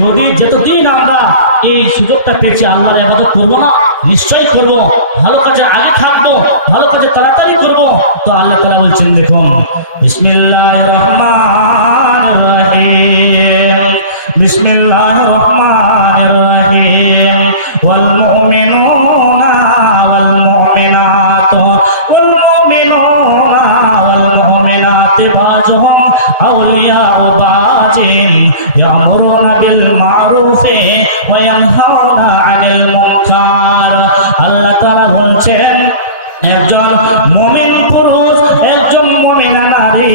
যদি যতদিন আমরা এই সুযোগটা পেয়েছি আল্লাহর ইবাদত করবো না, নিশ্চয়ই করব, ভালো কাজের আগে থাকবো, ভালো কাজে তাড়াতাড়ি করব। তো আল্লাহ তাআলা বলছেন, দেখুন, বিসমিল্লাহির রহমানির রহিম, বিসমিল্লাহির রহমানির রহিম, ওয়াল মুমিনুনা ওয়াল মুমিনাতু ওয়াল মুমিনুনা ওয়াল মুমিনাতি বাযুহুম আউলিয়াউ বাযিন ইয়ামুরুনা বিল মারুফি ওয়া ইয়ানহাউনা আনিল মুনকার। আল্লাহ তাআলা বলছেন, একজন মুমিন পুরুষ, একজন মুমিনা নারী,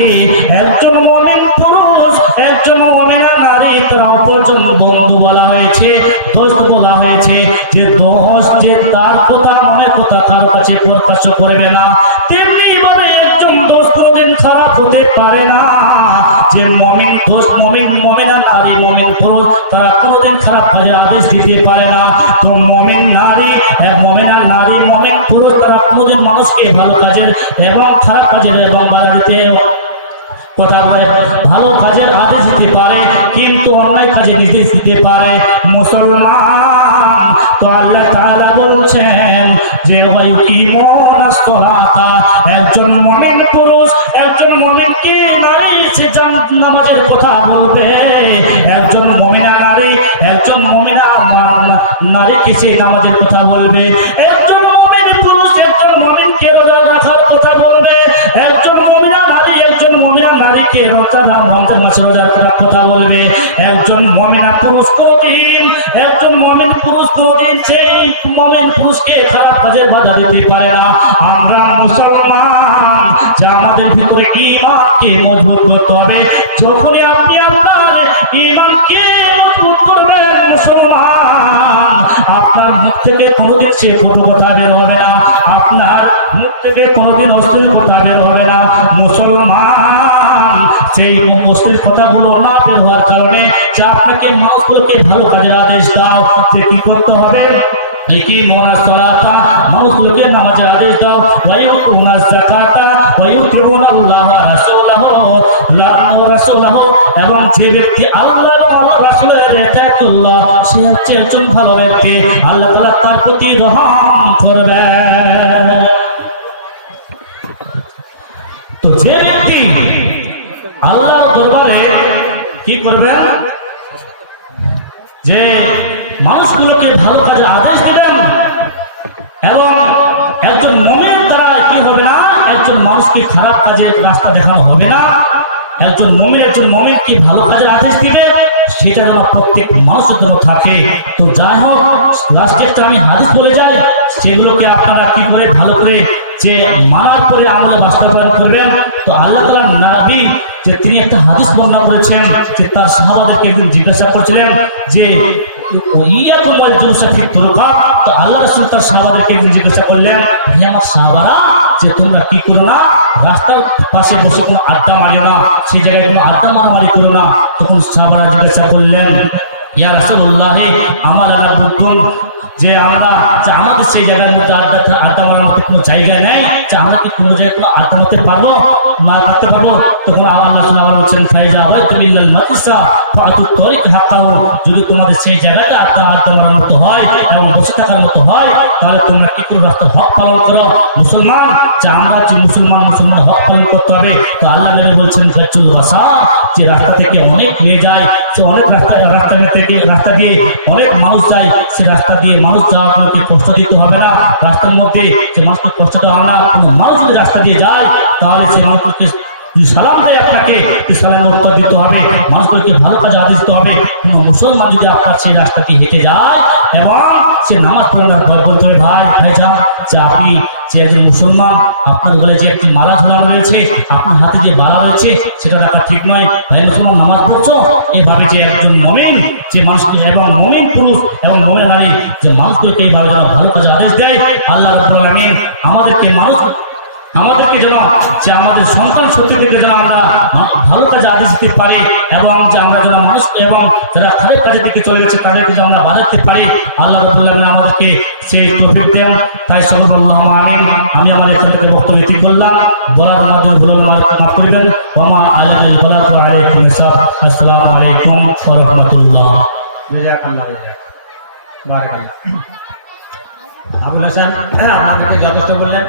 একজন মুমিন পুরুষ, একজন মুমিনা নারী, তারা অপরজন বন্ধু বলা হয়েছে, দোস্ত বলা হয়েছে। যে দোস্ত যে তার কথা মনের কথা কারো কাছে প্রকাশ করবে না, তেমনি ভাবে একজন দোস্ত কোনদিন খারাপ হতে পারে না। যে মুমিন দোস্ত, মুমিনা নারী, মুমিন পুরুষ, তারা কোনদিন খারাপ কাজের আদেশ দিতে পারে না। তো মুমিন নারী, মুমিনা নারী, মুমিন পুরুষ, তারা কোনদিন মানুষকে ভালো কাজের এবং খারাপ কাজের এবং বাধা দিতে কথা বলে, ভালো কাজের আদেশ দিতে পারে, কিন্তু অন্যায় কাজে নির্দেশ দিতে পারে মুসলমান। তো আল্লাহ তাআলা বলছেন যে ওয়ায়ুকিমুনাস সালাতা, একজন মুমিন পুরুষ একজন মুমিনকে নারী সে নামাজের কথা বলবে, একজন মুমিনা নারী একজন মুমিনা নারীকে সে নামাজের কথা বলবে, একজন মুমিন পুরুষ একজন মুমিনকে রোজা রাখার কথা বলবে, একজন মুমিনা নারী একজন মুমিনা নারীকে রমজান মাসে রোজা করার কথা বলবে। একজন মুমিনা পুরুষ কোনদিন, একজন মুমিন পুরুষ কোনদিন সেই মুমিন পুরুষকে খারাপ কাজে বাধা দিতে পারে না। আমরা মুসলমান, যা আমাদের ভিতরে ঈমানকে মজবুত করতে হবে। যখনই আপনি আপনার ঈমানকে মজবুত করবেন মুসলমান, আপনার মুখ থেকে কোনোদিন সে কটু কথা বের হবে না, আপনার মুখ থেকে কোনোদিন অশ্লীল কথা বের হবে না মুসলমান। সেই অশ্লীল কথাগুলো না বের হওয়ার কারণে যা আপনাকে মানুষগুলোকে ভালো কাজের আদেশ দাও, যে কি করতে হবে, মানুষগুলোকে নামাজের আদেশ দাও, ওয়ায়ুতুনা যাকাতা ওয়ায়ুতিউনা আল্লাহ ওয়া রাসূলাহু, এবং যে ব্যক্তি আল্লাহ এবং আল্লাহর রাসূলের ইতাআতুল্লাহ, সে হচ্ছে একজন ভালো ব্যক্তি, আল্লাহ তাআলা তার প্রতি রহম করবেন। তো যে ব্যক্তি আল্লাহর দরবারে কি করবেন, যে মানুষগুলোকে ভালো কাজে আদেশ দিবেন, এবং একজন মুমিনের দ্বারা কি হবে না, একজন মানুষকে খারাপ কাজের রাস্তা দেখানো হবে না। একজন মুমিনকে ভালো কাজের আদেশ দিবে, সেটা যেন প্রত্যেক মানুষের জন্য থাকে। তো যাই হোক, লাস্টে একটা আমি হাদিস বলে যাই, সেগুলোকে আপনারা কি করে ভালো করে যে মানার পরে আমলে বাস্তবায়ন করবেন। তো আল্লাহ তাআলার নবী যে তিনি একটা হাদিস বর্ণনা করেছেন, যে তার সাহাবাদেরকে একদিন জিজ্ঞাসা করছিলেন যে ইয়াকুম ওয়াল জুলুসা ফিত তুরুকাত। তো আল্লাহ রাসূল তার সাহাবাদেরকে একদিন জিজ্ঞাসা করলেন, হে আমার সাহাবারা, যে তোমরা কি করো না, রাস্তার পাশে বসে কোনো আড্ডা মারিও না, সেই জায়গায় কোনো আড্ডা মারামারি করো না। তখন সাহাবারা জিজ্ঞাসা করলেন, ইয়া রাসূলুল্লাহ, আমালানা বুদ্দুন, যে আমরা যে আমাদের সেই জায়গার মধ্যে আড্ডা মারার মতো কোনো জায়গা নেই, যে আমরা কি কোনো জায়গায় কোনো আড্ডা মারতে পারবো? তখন আল্লাহ বলছেন, ফাইজা ওয়াইতুমিল্লাল মাতিসা ফাতুত তরিক হাক্কাহু, যদি তোমাদের সেই জায়গাটা আড্ডা মারার মতো হয় এবং বসে থাকার মতো হয়, তাহলে তোমরা কি করে রাস্তার হক পালন করো মুসলমান। যে আমরা যে মুসলমান হক পালন করতে হবে। তো আল্লাহ নবী বলছেন, গাচ্চুল ওয়াসা, যে রাস্তা থেকে অনেক নিয়ে যায়, সে অনেক রাস্তা দিয়ে অনেক মানুষ যায়, সে রাস্তা দিয়ে মানুষ যাওয়াগুলোকে কষ্ট দিতে হবে না। রাস্তার মধ্যে যে মানুষকে কষ্ট দেওয়া হবে না। কোনো মানুষ যদি রাস্তা দিয়ে যায়, তাহলে সেই মানুষকে সালাম দেয়, আপনাকে সালামের উত্তর দিতে হবে, মানুষগুলোকে ভালো কাজে আদেশ দিতে হবে। কোনো মুসলমান যদি আপনার সেই রাস্তা দিয়ে হেঁটে যায় এবং সে নামাজ পড়ে না, বলতে হবে, ভাইজান, যে আপনি যে একজন মুসলমান, আপনার বলে যে একটি মালা ঝোলানো রয়েছে, আপনার হাতে যে বালা রয়েছে, সেটা রাখা ঠিক নয়। ভাই মুসলমান, নামাজ পড়ছো, এভাবে যে একজন মুমিন, যে মানুষগুলো এবং মুমিন পুরুষ এবং মুমিন নারী, যে মানুষগুলোকে এইভাবে যেন ভালো কাজে আদেশ দেয়। আল্লাহ রাব্বুল আলামিন আমাদেরকে আমাদেরকে যেন যে আমাদের সন্তান সত্যি থেকে যেন আমরা ভালো কাজে আদেশ দিতে পারি এবং যে আমরা যেন মানুষ এবং যারা খারাপ কাজের দিকে চলে গেছে তাদেরকে যেন আমরা বাঁধাতে পারি। আল্লাহ রাব্বুল আলামিন আমাদেরকে সেই তৌফিক দেন। তাই সাল্লাল্লাহু আমিন। আমি আমার এখান থেকে বক্তব্য নীতি করলাম, বলার মাধ্যমে ভুল হলে মাফ করবেন। ওয়া মা আলাইহিল বালাগু আলাইকুম আসসালাম। আসসালামু আলাইকুম ওয়া রাহমাতুল্লাহ। জাযাকাল্লাহ বারাকাল্লাহ। আবুল হাসান আপনাদেরকে যথেষ্ট বললেন।